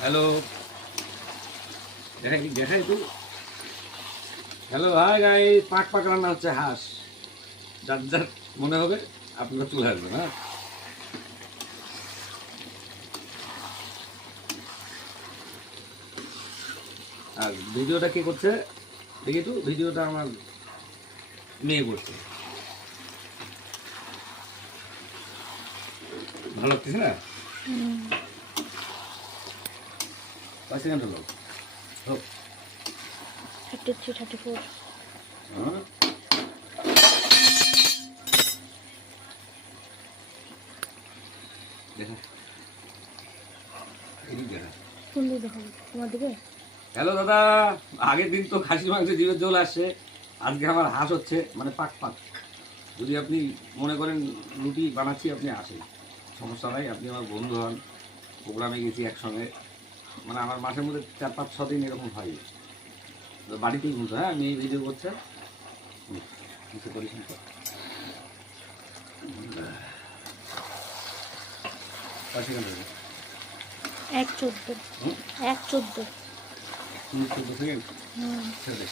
Hello, দেখাই তো। Hello, hi guys, পাক রান্না হচ্ছে হাঁস। যার যার মনে হবে আপনারা চলে আসবেন। হ্যাঁ, আর ভিডিওটা কে করছে দেখি তো। ভিডিওটা আমার মেয়ে করছে। ভালো লাগতেছে না? 5 সেকেন্ড হলো। হোক। 33, 34. হ্যাঁ, দেখা এদিক দেখা। কোন দিকে দেখাবো? তোমার দিকে? হ্যালো দাদা, আগের দিন তো খাসি মাংস জিভের জল আসছে, আজকে আমার হাঁস হচ্ছে, মানে পাক পাক। যদি আপনি মনে করেন রুটি বানাচ্ছি, আপনি আসেন, সমস্যা নাই। আপনি আমার বন্ধু হন, প্রোগ্রামে গেছি একসঙ্গে, মানে আমার মাসের মধ্যে 4-5-6 দিন এরকম হয়। তো বাড়িতেই বলতো, হ্যাঁ মেয়ে ভিডিও করছে, কিছু করিস না। 5 সেকেন্ড হবে। 1:14. 1:14. 14 সেকেন্ড হুম। ছেড়ে দে।